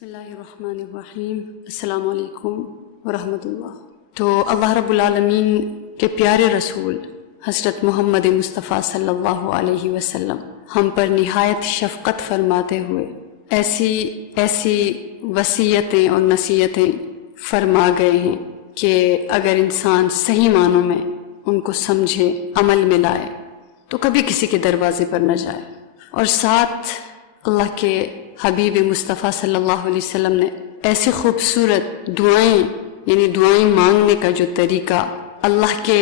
بسم اللہ الرحمن الرحیم۔ السلام علیکم ورحمۃ اللہ۔ تو اللہ رب العالمین کے پیارے رسول حضرت محمد مصطفیٰ صلی اللہ علیہ وسلم ہم پر نہایت شفقت فرماتے ہوئے ایسی وصیتیں اور نصیحتیں فرما گئے ہیں کہ اگر انسان صحیح معنوں میں ان کو سمجھے، عمل میں لائے تو کبھی کسی کے دروازے پر نہ جائے۔ اور ساتھ اللہ کے حبیب مصطفیٰ صلی اللہ علیہ وسلم نے ایسی خوبصورت دعائیں، یعنی دعائیں مانگنے کا جو طریقہ، اللہ کے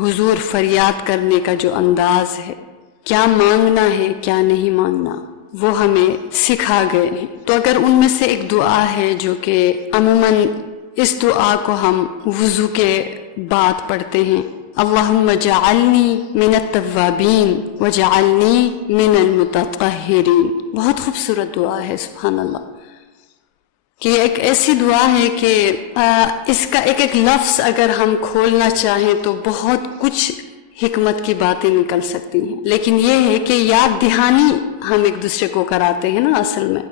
حضور فریاد کرنے کا جو انداز ہے، کیا مانگنا ہے کیا نہیں مانگنا، وہ ہمیں سکھا گئے ہیں۔ تو اگر ان میں سے ایک دعا ہے جو کہ عموماً اس دعا کو ہم وضو کے بعد پڑھتے ہیں، اللہم اجعلنی من التوابین وجعلنی من المتطہرین، بہت خوبصورت دعا ہے، سبحان اللہ، کہ ایک ایسی دعا ہے کہ اس کا ایک ایک لفظ اگر ہم کھولنا چاہیں تو بہت کچھ حکمت کی باتیں نکل سکتی ہیں، لیکن یہ ہے کہ یاد دہانی ہم ایک دوسرے کو کراتے ہیں نا اصل میں،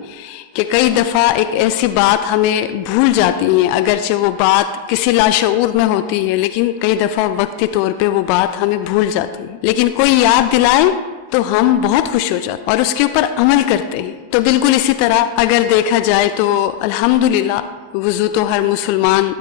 کہ کئی دفعہ ایک ایسی بات ہمیں بھول جاتی ہیں، اگرچہ وہ بات کسی لاشعور میں ہوتی ہے، لیکن کئی دفعہ وقتی طور پہ وہ بات ہمیں بھول جاتی ہے، لیکن کوئی یاد دلائے تو ہم بہت خوش ہو جاتے اور اس کے اوپر عمل کرتے ہیں۔ تو بالکل اسی طرح اگر دیکھا جائے تو الحمدللہ وضو تو ہر مسلمان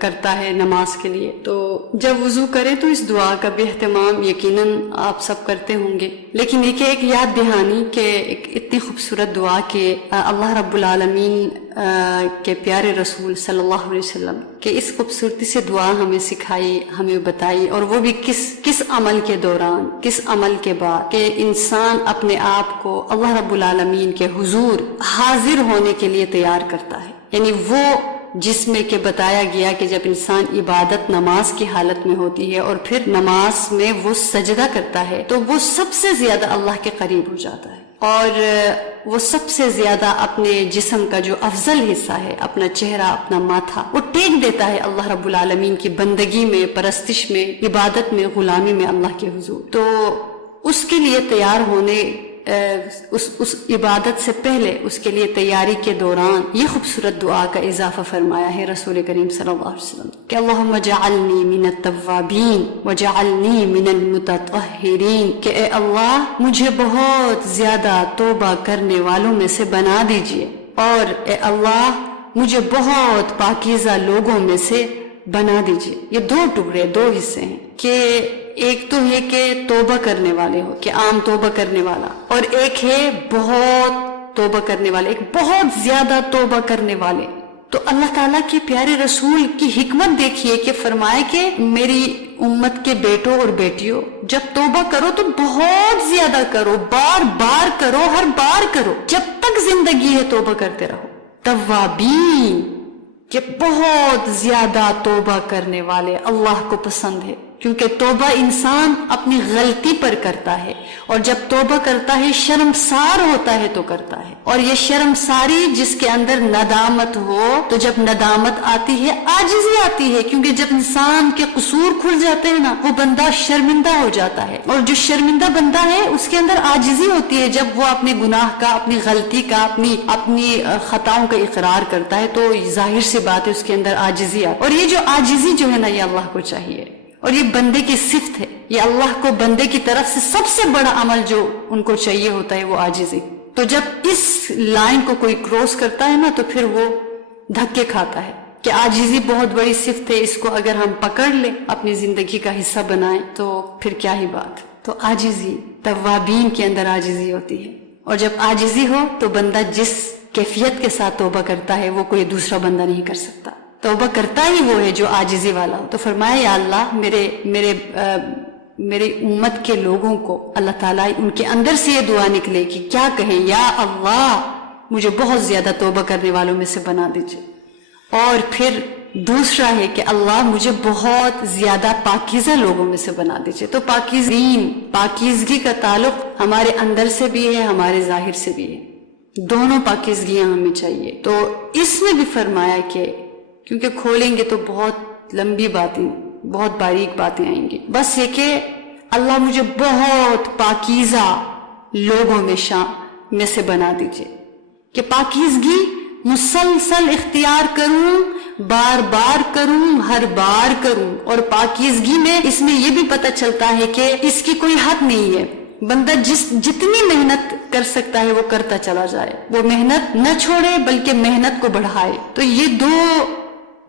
کرتا ہے نماز کے لیے، تو جب وضو کرے تو اس دعا کا بھی اہتمام یقیناً آپ سب کرتے ہوں گے، لیکن یہ کہ ایک یاد دہانی کہ ایک اتنی خوبصورت دعا کہ اللہ رب العالمین کے پیارے رسول صلی اللہ علیہ وسلم کہ اس خوبصورتی سے دعا ہمیں سکھائی، ہمیں بتائی، اور وہ بھی کس عمل کے دوران، کس عمل کے بعد، کہ انسان اپنے آپ کو اللہ رب العالمین کے حضور حاضر ہونے کے لیے تیار کرتا ہے، یعنی وہ جس میں کہ بتایا گیا کہ جب انسان عبادت نماز کی حالت میں ہوتی ہے اور پھر نماز میں وہ سجدہ کرتا ہے تو وہ سب سے زیادہ اللہ کے قریب ہو جاتا ہے، اور وہ سب سے زیادہ اپنے جسم کا جو افضل حصہ ہے، اپنا چہرہ، اپنا ماتھا، وہ ٹیک دیتا ہے اللہ رب العالمین کی بندگی میں، پرستش میں، عبادت میں، غلامی میں اللہ کے حضور۔ تو اس کے لیے تیار ہونے، اس عبادت سے پہلے اس کے لیے تیاری کے دوران یہ خوبصورت دعا کا اضافہ فرمایا ہے رسول کریم صلی اللہ علیہ وسلم کہ اللہم اجعلنی من التوابین وجعلنی من المتطہرین، کہ اے اللہ مجھے بہت زیادہ توبہ کرنے والوں میں سے بنا دیجئے، اور اے اللہ مجھے بہت پاکیزہ لوگوں میں سے بنا دیجئے۔ یہ دو ٹکڑے، دو حصے ہیں، کہ ایک تو یہ کہ توبہ کرنے والے ہو، کہ عام توبہ کرنے والا، اور ایک ہے بہت توبہ کرنے والے، ایک بہت زیادہ توبہ کرنے والے۔ تو اللہ تعالیٰ کے پیارے رسول کی حکمت دیکھیے کہ فرمائے کہ میری امت کے بیٹوں اور بیٹیوں، جب توبہ کرو تو بہت زیادہ کرو، بار بار کرو، ہر بار کرو، جب تک زندگی ہے توبہ کرتے رہو۔ توابین، کہ بہت زیادہ توبہ کرنے والے اللہ کو پسند ہے، کیونکہ توبہ انسان اپنی غلطی پر کرتا ہے، اور جب توبہ کرتا ہے شرمسار ہوتا ہے تو کرتا ہے، اور یہ شرمساری جس کے اندر ندامت ہو، تو جب ندامت آتی ہے عاجزی آتی ہے، کیونکہ جب انسان کے قصور کھل جاتے ہیں نا، وہ بندہ شرمندہ ہو جاتا ہے، اور جو شرمندہ بندہ ہے اس کے اندر عاجزی ہوتی ہے جب وہ اپنے گناہ کا، اپنی غلطی کا، اپنی خطاؤں کا اقرار کرتا ہے، تو ظاہر سی بات ہے اس کے اندر عاجزی آتی ہے، اور یہ جو عاجزی جو ہے نا یہ اللہ کو چاہیے، اور یہ بندے کی صفت ہے، یہ اللہ کو بندے کی طرف سے سب سے بڑا عمل جو ان کو چاہیے ہوتا ہے وہ عاجزی۔ تو جب اس لائن کو کوئی کراس کرتا ہے نا تو پھر وہ دھکے کھاتا ہے، کہ عاجزی بہت بڑی صفت ہے، اس کو اگر ہم پکڑ لیں، اپنی زندگی کا حصہ بنائیں تو پھر کیا ہی بات۔ تو عاجزی، توابین کے اندر عاجزی ہوتی ہے، اور جب عاجزی ہو تو بندہ جس کیفیت کے ساتھ توبہ کرتا ہے وہ کوئی دوسرا بندہ نہیں کر سکتا۔ توبہ کرتا ہی وہ ہے جو عاجزی والا ہو۔ تو فرمایا یا اللہ میرے امت کے لوگوں کو اللہ تعالیٰ ان کے اندر سے یہ دعا نکلے کہ کیا کہیں، یا اللہ مجھے بہت زیادہ توبہ کرنے والوں میں سے بنا دیجئے، اور پھر دوسرا ہے کہ اللہ مجھے بہت زیادہ پاکیزہ لوگوں میں سے بنا دیجئے۔ تو پاکیزگی کا تعلق ہمارے اندر سے بھی ہے، ہمارے ظاہر سے بھی ہے، دونوں پاکیزگیاں ہمیں چاہیے۔ تو اس میں بھی فرمایا کہ کیونکہ کھولیں گے تو بہت لمبی باتیں، بہت باریک باتیں آئیں گی، بس یہ کہ اللہ مجھے بہت پاکیزہ لوگوں میں سے بنا دیجئے، کہ پاکیزگی مسلسل اختیار کروں، بار بار کروں، ہر بار کروں. اور پاکیزگی میں اس میں یہ بھی پتہ چلتا ہے کہ اس کی کوئی حد نہیں ہے. بندہ جتنی محنت کر سکتا ہے وہ کرتا چلا جائے، وہ محنت نہ چھوڑے بلکہ محنت کو بڑھائے. تو یہ دو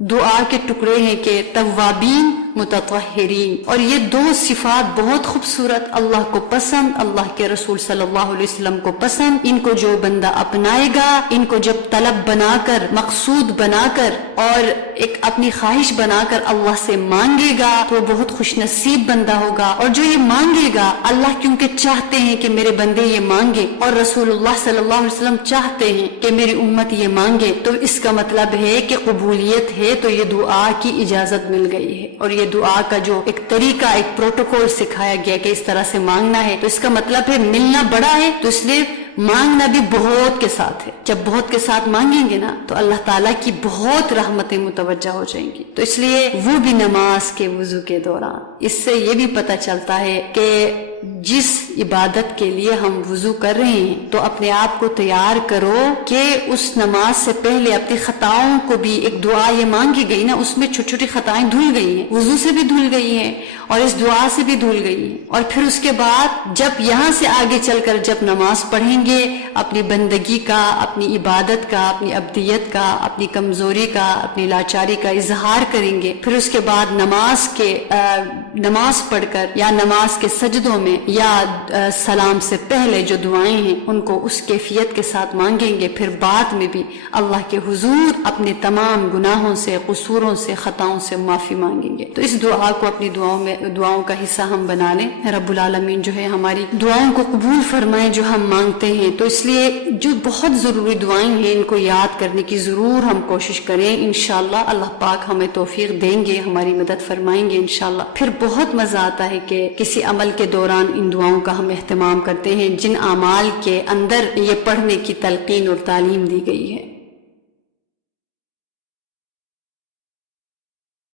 دعا کے ٹکڑے ہیں کہ توابین، متطہرین. اور یہ دو صفات بہت خوبصورت، اللہ کو پسند، اللہ کے رسول صلی اللہ علیہ وسلم کو پسند. ان کو جو بندہ اپنائے گا، ان کو جب طلب بنا کر، مقصود بنا کر اور ایک اپنی خواہش بنا کر اللہ سے مانگے گا تو وہ بہت خوش نصیب بندہ ہوگا. اور جو یہ مانگے گا، اللہ کیونکہ چاہتے ہیں کہ میرے بندے یہ مانگے، اور رسول اللہ صلی اللہ علیہ وسلم چاہتے ہیں کہ میری امت یہ مانگے، تو اس کا مطلب ہے کہ قبولیت ہے. تو یہ دعا کی اجازت مل گئی ہے. اور یہ دعا کا جو ایک طریقہ، ایک پروٹوکول سکھایا گیا کہ اس طرح سے مانگنا ہے، تو اس کا مطلب ہے ملنا بڑا ہے، تو اس لیے مانگنا بھی بہت کے ساتھ ہے. جب بہت کے ساتھ مانگیں گے نا تو اللہ تعالیٰ کی بہت رحمتیں متوجہ ہو جائیں گی. تو اس لیے وہ بھی نماز کے وضو کے دوران. اس سے یہ بھی پتہ چلتا ہے کہ جس عبادت کے لیے ہم وضو کر رہے ہیں تو اپنے آپ کو تیار کرو کہ اس نماز سے پہلے اپنی خطاؤں کو بھی، ایک دعا یہ مانگی گئی نا، اس میں چھوٹی چھوٹی خطائیں دھل گئی ہیں، وضو سے بھی دھل گئی ہیں اور اس دعا سے بھی دھل گئی ہیں. اور پھر اس کے بعد جب یہاں سے آگے چل کر جب نماز پڑھیں گے، اپنی بندگی کا، اپنی عبادت کا، اپنی عبدیت کا، اپنی کمزوری کا، اپنی لاچاری کا اظہار کریں گے. پھر اس کے بعد نماز پڑھ کر یا نماز کے سجدوں میں یا سلام سے پہلے جو دعائیں ہیں ان کو اس کیفیت کے ساتھ مانگیں گے. پھر بعد میں بھی اللہ کے حضور اپنے تمام گناہوں سے، قصوروں سے، خطاؤں سے معافی مانگیں گے. تو اس دعا کو اپنی دعاؤں کا حصہ ہم بنا لیں. رب العالمین جو ہے ہماری دعاؤں کو قبول فرمائے جو ہم مانگتے ہیں. تو اس لیے جو بہت ضروری دعائیں ہیں ان کو یاد کرنے کی ضرور ہم کوشش کریں. انشاءاللہ اللہ پاک ہمیں توفیق دیں گے، ہماری مدد فرمائیں گے انشاءاللہ. پھر بہت مزہ آتا ہے کہ کسی عمل کے دوران ان دعاؤں کا ہم اہتمام کرتے ہیں جن اعمال کے اندر یہ پڑھنے کی تلقین اور تعلیم دی گئی ہے.